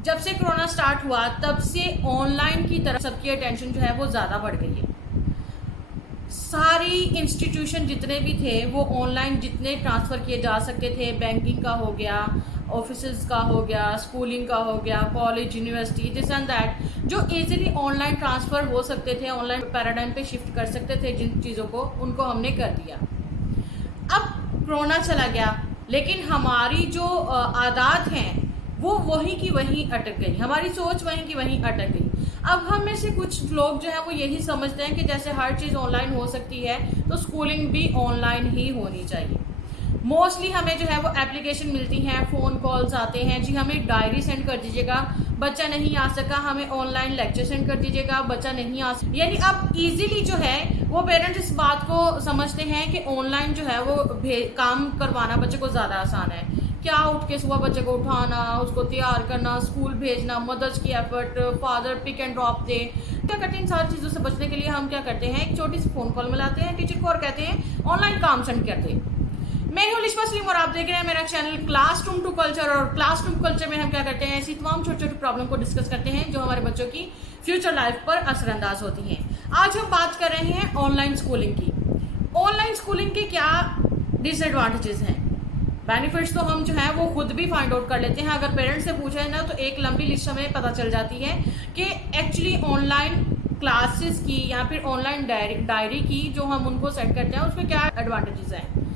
जब से corona start हुआ तब से ऑनलाइन की तरफ सबकी अटेंशन जो है वो ज़्यादा बढ़ गई है। सारी इंस्टीट्यूशन जितने भी थे वो ऑनलाइन जितने ट्रांसफ़र किए जा सकते थे, बैंकिंग का हो गया, ऑफिसेज का हो गया, स्कूलिंग का हो गया, college, university, this and that, जो इजीली ऑनलाइन ट्रांसफ़र हो सकते थे, ऑनलाइन पैराडाइम पे शिफ्ट कर सकते थे जिन चीज़ों को, उनको हमने कर दिया। अब कोरोना चला गया, लेकिन हमारी जो आदत हैं वो वहीं की वहीं अटक गई, हमारी सोच वहीं की वहीं अटक गई। अब हम में से कुछ लोग जो है वो यही समझते हैं कि जैसे हर चीज़ ऑनलाइन हो सकती है तो स्कूलिंग भी ऑनलाइन ही होनी चाहिए। मोस्टली हमें जो है वो एप्लीकेशन मिलती हैं, फ़ोन कॉल्स आते हैं, जी हमें डायरी सेंड कर दीजिएगा, बच्चा नहीं आ सका हमें ऑनलाइन लेक्चर सेंड कर दीजिएगा, बच्चा नहीं आ सका। यानी अब इजीली जो है वो पेरेंट्स इस बात को समझते हैं कि ऑनलाइन जो है वो काम करवाना बच्चे को ज़्यादा आसान है। क्या उठ के सुबह बच्चे को उठाना, उसको तैयार करना, स्कूल भेजना, मदर्स की effort, father pick and drop दे, क्या करते हैं इन सारी चीज़ों से बचने के लिए हम क्या करते हैं, एक छोटी सी फ़ोन कॉल मिलाते हैं टीचर को और कहते हैं ऑनलाइन काम सेंड कर दे। मैं हूं लिशमा सलीम और आप देख रहे हैं मेरा चैनल क्लासरूम टू कल्चर। और क्लासरूम कल्चर में हम क्या करते हैं, ऐसी तमाम छोटी छोटी प्रॉब्लम को डिस्कस करते हैं जो हमारे बच्चों की फ्यूचर लाइफ पर असरअंदाज होती हैं। आज हम बात कर रहे हैं ऑनलाइन स्कूलिंग की। ऑनलाइन स्कूलिंग के क्या डिसएडवांटेजेस हैं, बेनिफिट्स तो हम जो है वो खुद भी फाइंड आउट कर लेते हैं। अगर पेरेंट्स से पूछा है ना तो एक लंबी लिस्ट हमें पता चल जाती है कि एक्चुअली ऑनलाइन क्लासेस की या फिर ऑनलाइन डायरी की जो हम उनको सेट करते हैं उसके क्या एडवांटेजेस हैं।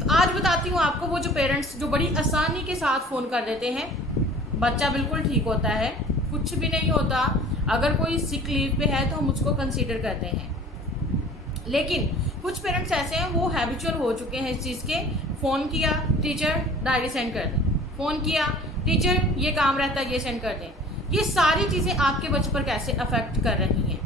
तो आज बताती हूँ आपको, वो जो पेरेंट्स जो बड़ी आसानी के साथ फ़ोन कर देते हैं, बच्चा बिल्कुल ठीक होता है, कुछ भी नहीं होता, अगर कोई सिक लीव पे है तो हम उसको कंसीडर करते हैं। लेकिन कुछ पेरेंट्स ऐसे हैं वो हैबिचुअल हो चुके हैं इस चीज़ के, फ़ोन किया टीचर डायरी सेंड कर दें, फ़ोन किया टीचर ये काम रहता है ये सेंड कर दें। ये सारी चीज़ें आपके बच्चे पर कैसे अफेक्ट कर रही हैं।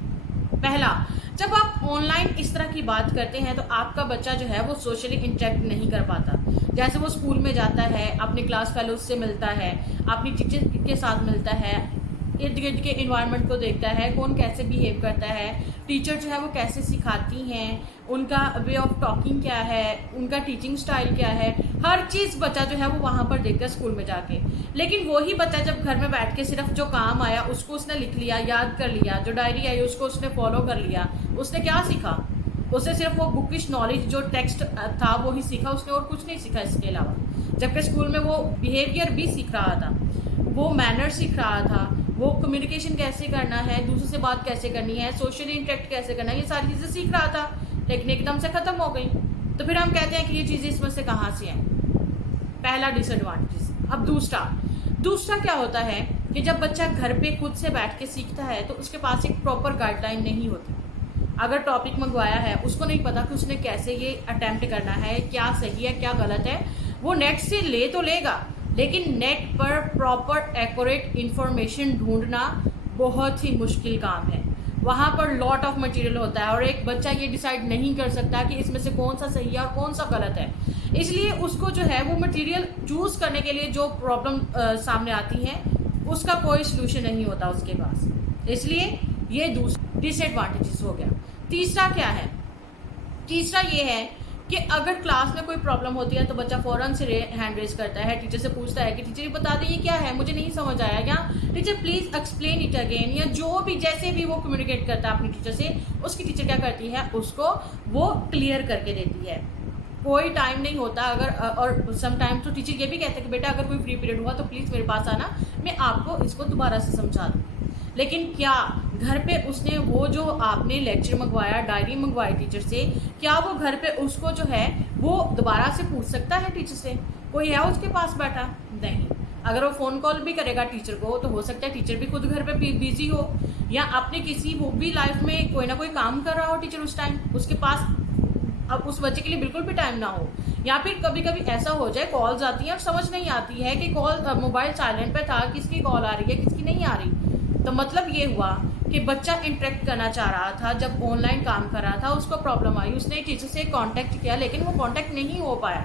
पहला, जब आप ऑनलाइन इस तरह की बात करते हैं तो आपका बच्चा जो है वो सोशली इंटरेक्ट नहीं कर पाता। जैसे वो स्कूल में जाता है, अपने क्लास फेलोज से मिलता है, अपनी टीचर के साथ मिलता है, इर्द गिर्द के इन्वायरमेंट को देखता है, कौन कैसे बिहेव करता है, टीचर जो है वो कैसे सिखाती हैं, उनका वे ऑफ टॉकिंग क्या है, उनका टीचिंग स्टाइल क्या है, हर चीज़ बच्चा जो है वो वहाँ पर देखता है स्कूल में जाके। लेकिन वही बच्चा जब घर में बैठ के सिर्फ जो काम आया उसको उसने लिख लिया, याद कर लिया, जो डायरी आई उसको उसने फॉलो कर लिया, उसने क्या सीखा, उसने सिर्फ वो बुकिश नॉलेज जो टेक्स्ट था वो ही सीखा, उसने और कुछ नहीं सीखा इसके अलावा। जबकि स्कूल में वो बिहेवियर भी सीख रहा था, वो मैनर सीख रहा था, वो कम्युनिकेशन कैसे करना है, दूसरों से बात कैसे करनी है, सोशली इंटरेक्ट कैसे करना है, ये सारी चीज़ें सीख रहा था, लेकिन एकदम से ख़त्म हो गई। तो फिर हम कहते हैं कि ये चीज़ें इसमें से कहाँ से हैं। पहला डिसएडवांटेज। अब दूसरा क्या होता है कि जब बच्चा घर पे खुद से बैठ के सीखता है तो उसके पास एक प्रॉपर गाइडलाइन नहीं होती। अगर टॉपिक मंगवाया है उसको नहीं पता कि उसने कैसे ये अटेम्प्ट करना है, क्या सही है क्या गलत है। वो नेट से ले तो लेगा, लेकिन नेट पर प्रॉपर एक्यूरेट इंफॉर्मेशन ढूंढना बहुत ही मुश्किल काम है। वहाँ पर लॉट ऑफ मटेरियल होता है और एक बच्चा ये डिसाइड नहीं कर सकता कि इसमें से कौन सा सही है और कौन सा गलत है। इसलिए उसको जो है वो मटेरियल चूज़ करने के लिए जो प्रॉब्लम सामने आती है उसका कोई सोल्यूशन नहीं होता उसके पास। इसलिए ये दूसरा डिसएडवांटेजेस हो गया। तीसरा क्या है, तीसरा ये है कि अगर क्लास में कोई प्रॉब्लम होती है तो बच्चा फ़ौरन से हैंड रेज करता है, टीचर से पूछता है कि टीचर ये बता दें ये क्या है, मुझे नहीं समझ आया, या teacher please explain it again, या जो भी जैसे भी वो कम्युनिकेट करता है अपनी टीचर से, उसकी टीचर क्या करती है उसको वो क्लियर करके देती है। कोई टाइम नहीं होता अगर, और समटाइम्स तो टीचर ये भी कहते हैं कि बेटा अगर कोई फ्री पीरियड हुआ तो प्लीज़ मेरे पास आना, मैं आपको इसको दोबारा से समझा दूँ। लेकिन क्या घर पे उसने वो जो आपने लेक्चर मंगवाया, डायरी मंगवाई टीचर से, क्या वो घर पे उसको जो है वो दोबारा से पूछ सकता है टीचर से? कोई है उसके पास बैठा? नहीं। अगर वो फ़ोन कॉल भी करेगा टीचर को तो हो सकता है टीचर भी खुद घर पे बिजी हो, या अपने किसी वो भी लाइफ में कोई ना कोई काम कर रहा हो टीचर उस टाइम, उसके पास अब उस बच्चे के लिए बिल्कुल भी टाइम ना हो। या फिर कभी कभी ऐसा हो जाए कॉल्स आती हैं और समझ नहीं आती है कि कॉल मोबाइल साइलेंट पे था, किसकी कॉल आ रही है किसकी नहीं आ रही। तो मतलब ये हुआ कि बच्चा इंटरेक्ट करना चाह रहा था, जब ऑनलाइन काम कर रहा था उसको प्रॉब्लम आई, उसने टीचर से कांटेक्ट किया लेकिन वो कांटेक्ट नहीं हो पाया।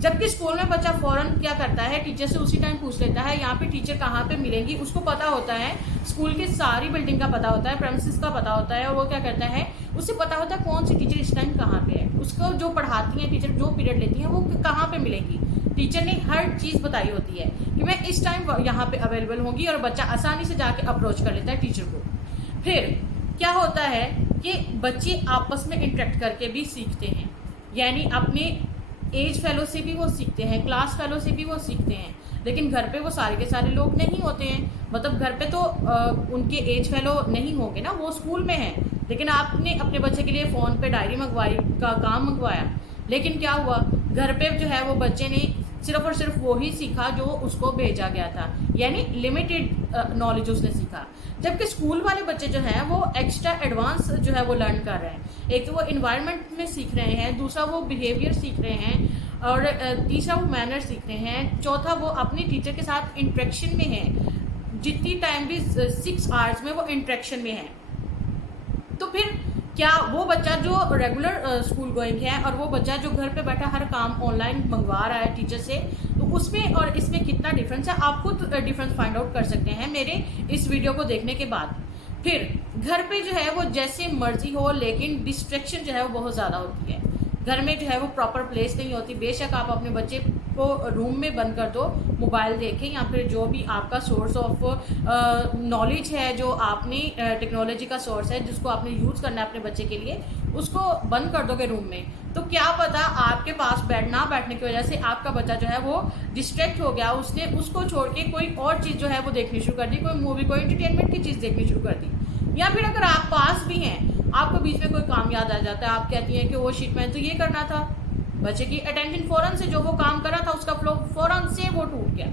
जबकि स्कूल में बच्चा फ़ौरन क्या करता है, टीचर से उसी टाइम पूछ लेता है यहाँ पे टीचर कहाँ पे मिलेंगी, उसको पता होता है, स्कूल की सारी बिल्डिंग का पता होता है, प्रेमिसेस का पता होता है, और वो क्या करता है उसे पता होता है कौन सी टीचर इस टाइम कहाँ पे है, उसको जो पढ़ाती हैं टीचर जो पीरियड लेती हैं वो कहाँ पे मिलेंगी। टीचर ने हर चीज़ बताई होती है कि मैं इस टाइम यहाँ पे अवेलेबल होंगी, और बच्चा आसानी से जाके अप्रोच कर लेता है टीचर को। फिर क्या होता है कि बच्चे आपस में इंटरेक्ट करके भी सीखते हैं, यानी अपने एज फेलो से भी वो सीखते हैं, क्लास फेलो से भी वो सीखते हैं। लेकिन घर पे वो सारे के सारे लोग नहीं होते हैं, मतलब घर पे तो उनके एज फेलो नहीं होंगे ना, वो स्कूल में हैं। लेकिन आपने अपने बच्चे के लिए फ़ोन पे डायरी मंगवाई का काम मंगवाया, लेकिन क्या हुआ, घर पे जो है वो बच्चे ने सिर्फ और सिर्फ वो ही सीखा जो उसको भेजा गया था, यानी लिमिटेड नॉलेज उसने सीखा। जबकि स्कूल वाले बच्चे जो हैं वो एक्स्ट्रा एडवांस जो है वो लर्न कर रहे हैं। एक तो वो इन्वायरमेंट में सीख रहे हैं, दूसरा वो बिहेवियर सीख रहे हैं, और तीसरा वो मैनर सीख रहे हैं, चौथा वो अपने टीचर के साथ इंट्रैक्शन में है। जितनी टाइम भी 6 आवर्स में वो इंट्रैक्शन में है। तो फिर क्या वो बच्चा जो रेगुलर स्कूल गोइंग है और वो बच्चा जो घर पे बैठा हर काम ऑनलाइन मंगवा रहा है टीचर से, तो उसमें और इसमें कितना डिफरेंस है, आप खुद डिफरेंस फाइंड आउट कर सकते हैं मेरे इस वीडियो को देखने के बाद। फिर घर पे जो है वो जैसे मर्जी हो, लेकिन डिस्ट्रैक्शन जो है वो बहुत ज़्यादा होती है। घर में जो है वो प्रॉपर प्लेस नहीं होती। बेशक आप अपने बच्चे को रूम में बंद कर दो, मोबाइल देखें, या फिर जो भी आपका सोर्स ऑफ नॉलेज है, जो आपने टेक्नोलॉजी का सोर्स है जिसको आपने यूज़ करना है अपने बच्चे के लिए, उसको बंद कर दोगे रूम में, तो क्या पता आपके पास ना बैठने की वजह से आपका बच्चा जो है वो डिस्ट्रैक्ट हो गया, उसने उसको छोड़ के कोई और चीज़ जो है वो देखनी शुरू कर दी, कोई मूवी, कोई एंटरटेनमेंट की चीज़ देखनी शुरू कर दी। या फिर अगर आप पास भी हैं, आपको बीच में कोई काम याद आ जाता है, आप कहती हैं कि वो शिट मैंने तो ये करना था, बच्चे की अटेंशन फ़ौरन से जो वो काम कर रहा था उसका फ्लो फ़ौरन से वो टूट गया,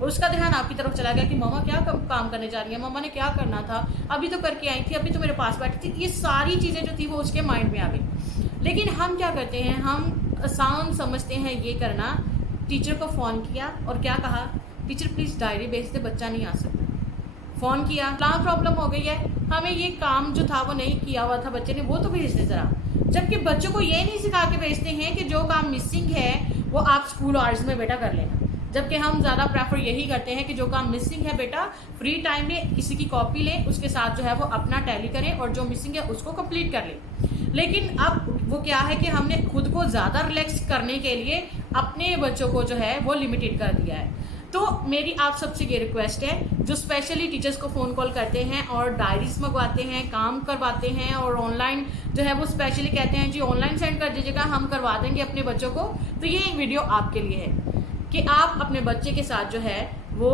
और उसका ध्यान आपकी तरफ चला गया कि मम्मा क्या काम करने जा रही है, मम्मा ने क्या करना था, अभी तो करके आई थी, अभी तो मेरे पास बैठी थी। ये सारी चीज़ें जो थी वो उसके माइंड में आ गई। लेकिन हम क्या करते हैं, हम आसान समझते हैं ये करना। टीचर को फ़ोन किया और क्या कहा, टीचर प्लीज़ डायरी भेज दे, बच्चा नहीं आ सकता। फ़ोन किया, क्या प्रॉब्लम हो गई है, हमें ये काम जो था वो नहीं किया हुआ था बच्चे ने, वो तो भेज दे ज़रा। जबकि बच्चों को ये नहीं सिखा के भेजते हैं कि जो काम मिसिंग है वो आप स्कूल आवर्स में बेटा कर लेना। जबकि हम ज़्यादा प्रेफर यही करते हैं कि जो काम मिसिंग है बेटा फ्री टाइम में किसी की कॉपी लें, उसके साथ जो है वो अपना टैली करें और जो मिसिंग है उसको कंप्लीट कर लें। लेकिन अब वो क्या है कि हमने खुद को ज़्यादा रिलैक्स करने के लिए अपने बच्चों को जो है वो लिमिटेड कर दिया है। तो मेरी आप सबसे ये रिक्वेस्ट है, जो स्पेशली टीचर्स को फ़ोन कॉल करते हैं और डायरीज मंगवाते हैं, काम करवाते हैं, और ऑनलाइन जो है वो स्पेशली कहते हैं जी ऑनलाइन सेंड कर दीजिएगा, हम करवा देंगे अपने बच्चों को, तो ये एक वीडियो आपके लिए है कि आप अपने बच्चे के साथ जो है वो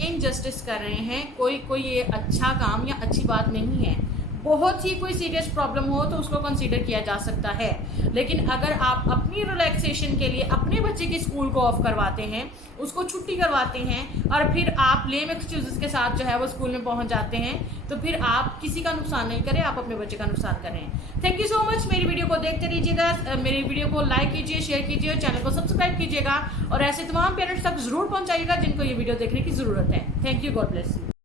इनजस्टिस कर रहे हैं। कोई ये अच्छा काम या अच्छी बात नहीं है। बहुत ही कोई सीरियस प्रॉब्लम हो तो उसको कंसीडर किया जा सकता है, लेकिन अगर आप अपनी रिलैक्सेशन के लिए अपने बच्चे के स्कूल को ऑफ करवाते हैं, उसको छुट्टी करवाते हैं, और फिर आप लेम एक्सक्यूजेस के साथ जो है वो स्कूल में पहुंच जाते हैं, तो फिर आप किसी का नुकसान नहीं करें, आप अपने बच्चे का नुकसान करें। Thank you so much. मेरी वीडियो को देखते रहिएगा, मेरी वीडियो को लाइक कीजिए, शेयर कीजिए, और चैनल को सब्सक्राइब कीजिएगा, और ऐसे तमाम पेरेंट्स तक जरूर पहुँचाइएगा जिनको ये वीडियो देखने की ज़रूरत है। Thank you, God bless you.